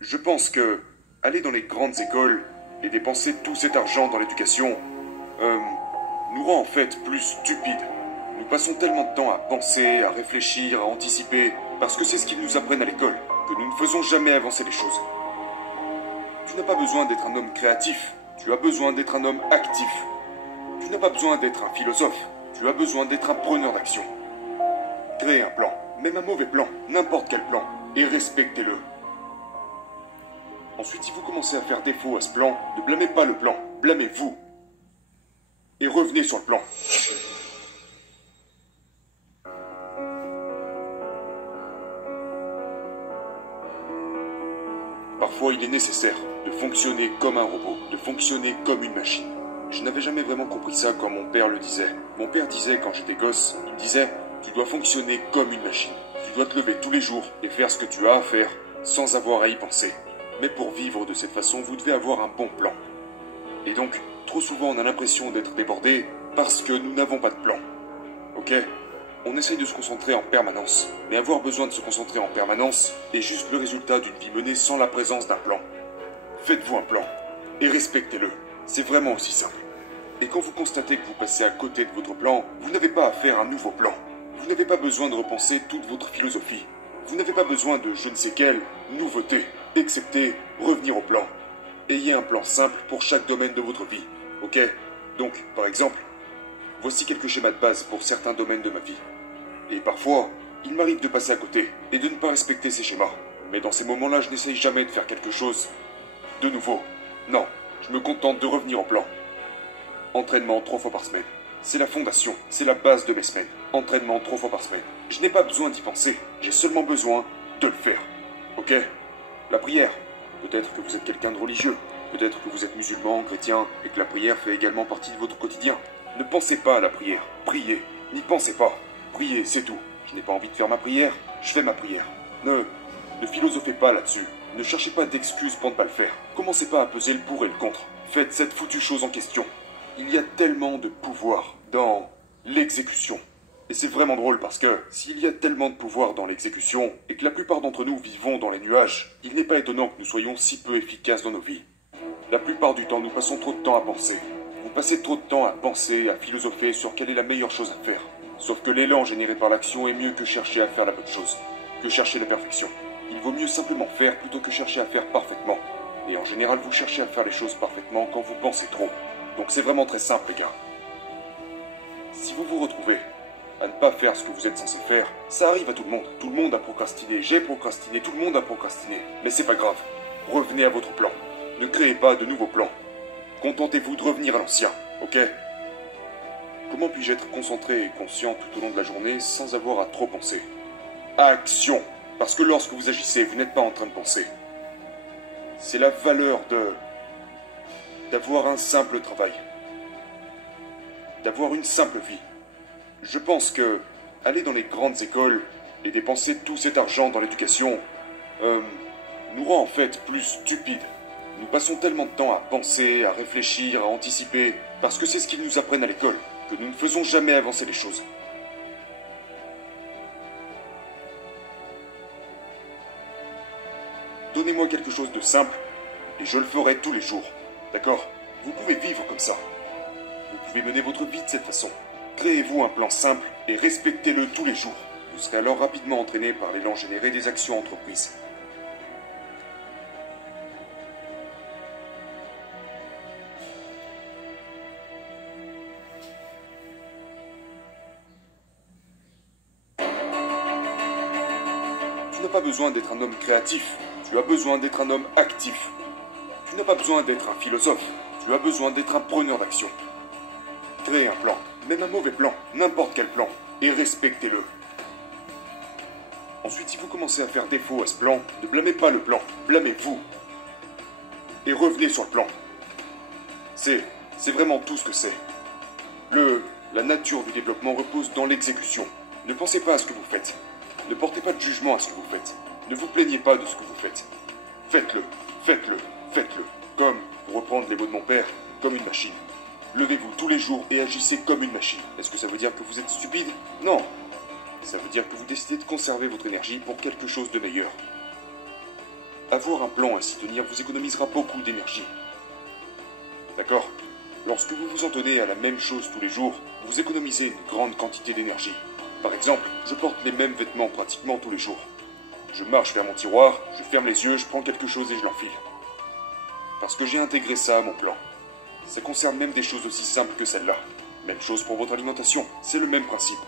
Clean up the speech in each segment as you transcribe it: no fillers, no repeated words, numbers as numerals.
Je pense que aller dans les grandes écoles et dépenser tout cet argent dans l'éducation nous rend en fait plus stupides. Nous passons tellement de temps à penser, à réfléchir, à anticiper, parce que c'est ce qu'ils nous apprennent à l'école, que nous ne faisons jamais avancer les choses. Tu n'as pas besoin d'être un homme créatif, tu as besoin d'être un homme actif. Tu n'as pas besoin d'être un philosophe, tu as besoin d'être un preneur d'action. Créez un plan, même un mauvais plan, n'importe quel plan, et respectez-le. Ensuite, si vous commencez à faire défaut à ce plan, ne blâmez pas le plan, blâmez-vous. Et revenez sur le plan. Parfois, il est nécessaire de fonctionner comme un robot, de fonctionner comme une machine. Je n'avais jamais vraiment compris ça quand mon père le disait. Mon père disait quand j'étais gosse, il me disait « Tu dois fonctionner comme une machine. Tu dois te lever tous les jours et faire ce que tu as à faire sans avoir à y penser. Mais pour vivre de cette façon, vous devez avoir un bon plan. » Et donc, trop souvent on a l'impression d'être débordé parce que nous n'avons pas de plan. Ok ? On essaye de se concentrer en permanence, mais avoir besoin de se concentrer en permanence est juste le résultat d'une vie menée sans la présence d'un plan. Faites-vous un plan et respectez-le. C'est vraiment aussi simple. Et quand vous constatez que vous passez à côté de votre plan, vous n'avez pas à faire un nouveau plan. Vous n'avez pas besoin de repenser toute votre philosophie. Vous n'avez pas besoin de je ne sais quelle nouveauté, excepté revenir au plan. Ayez un plan simple pour chaque domaine de votre vie. Ok ? Donc, par exemple, voici quelques schémas de base pour certains domaines de ma vie. Et parfois, il m'arrive de passer à côté et de ne pas respecter ces schémas. Mais dans ces moments-là, je n'essaye jamais de faire quelque chose de nouveau. Non, je me contente de revenir au plan. Entraînement 3 fois par semaine. C'est la fondation, c'est la base de mes semaines. Entraînement 3 fois par semaine. Je n'ai pas besoin d'y penser, j'ai seulement besoin de le faire. Ok ? La prière. Peut-être que vous êtes quelqu'un de religieux. Peut-être que vous êtes musulman, chrétien, et que la prière fait également partie de votre quotidien. Ne pensez pas à la prière. Priez. N'y pensez pas. Priez, c'est tout. Je n'ai pas envie de faire ma prière, je fais ma prière. Ne philosophez pas là-dessus. Ne cherchez pas d'excuses pour ne pas le faire. Commencez pas à peser le pour et le contre. Faites cette foutue chose en question. Il y a tellement de pouvoir dans l'exécution. Et c'est vraiment drôle parce que s'il y a tellement de pouvoir dans l'exécution et que la plupart d'entre nous vivons dans les nuages, il n'est pas étonnant que nous soyons si peu efficaces dans nos vies. La plupart du temps, nous passons trop de temps à penser. Vous passez trop de temps à penser, à philosopher sur quelle est la meilleure chose à faire. Sauf que l'élan généré par l'action est mieux que chercher à faire la bonne chose, que chercher la perfection. Il vaut mieux simplement faire plutôt que chercher à faire parfaitement. Et en général, vous cherchez à faire les choses parfaitement quand vous pensez trop. Donc c'est vraiment très simple, les gars. Si vous vous retrouvez à ne pas faire ce que vous êtes censé faire, ça arrive à tout le monde. Tout le monde a procrastiné, j'ai procrastiné, tout le monde a procrastiné. Mais c'est pas grave. Revenez à votre plan. Ne créez pas de nouveaux plans. Contentez-vous de revenir à l'ancien, ok ? Comment puis-je être concentré et conscient tout au long de la journée sans avoir à trop penser ? Action ! Parce que lorsque vous agissez, vous n'êtes pas en train de penser. C'est la valeur d'avoir un simple travail. D'avoir une simple vie. Je pense que aller dans les grandes écoles et dépenser tout cet argent dans l'éducation nous rend en fait plus stupides. Nous passons tellement de temps à penser, à réfléchir, à anticiper, parce que c'est ce qu'ils nous apprennent à l'école, que nous ne faisons jamais avancer les choses. Donnez-moi quelque chose de simple, et je le ferai tous les jours. D'accord ? Vous pouvez vivre comme ça. Vous pouvez mener votre vie de cette façon. Créez-vous un plan simple et respectez-le tous les jours. Vous serez alors rapidement entraîné par l'élan généré des actions entreprises. Tu n'as pas besoin d'être un homme créatif, tu as besoin d'être un homme actif. Tu n'as pas besoin d'être un philosophe, tu as besoin d'être un preneur d'action. Créez un plan, même un mauvais plan, n'importe quel plan, et respectez-le. Ensuite, si vous commencez à faire défaut à ce plan, ne blâmez pas le plan, blâmez-vous. Et revenez sur le plan. C'est vraiment tout ce que c'est. La nature du développement repose dans l'exécution. Ne pensez pas à ce que vous faites. Ne portez pas de jugement à ce que vous faites. Ne vous plaignez pas de ce que vous faites. Faites-le, faites-le, faites-le. Comme, pour reprendre les mots de mon père, comme une machine. Levez-vous tous les jours et agissez comme une machine. Est-ce que ça veut dire que vous êtes stupide? Non. Ça veut dire que vous décidez de conserver votre énergie pour quelque chose de meilleur. Avoir un plan et s'y tenir vous économisera beaucoup d'énergie. D'accord? Lorsque vous vous en tenez à la même chose tous les jours, vous économisez une grande quantité d'énergie. Par exemple, je porte les mêmes vêtements pratiquement tous les jours. Je marche vers mon tiroir, je ferme les yeux, je prends quelque chose et je l'enfile. Parce que j'ai intégré ça à mon plan. Ça concerne même des choses aussi simples que celle-là. Même chose pour votre alimentation, c'est le même principe.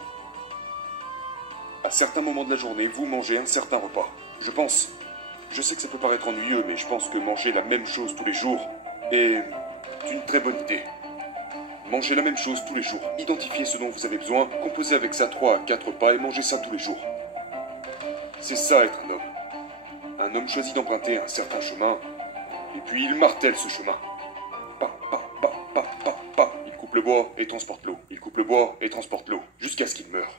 À certains moments de la journée, vous mangez un certain repas. Je sais que ça peut paraître ennuyeux, mais je pense que manger la même chose tous les jours est une très bonne idée. Mangez la même chose tous les jours. Identifiez ce dont vous avez besoin, composez avec ça 3 à 4 repas et mangez ça tous les jours. C'est ça être un homme. Un homme choisit d'emprunter un certain chemin, et puis il martèle ce chemin. Pa, pa, pa, pa, pa, pa. Il coupe le bois et transporte l'eau. Il coupe le bois et transporte l'eau, jusqu'à ce qu'il meure.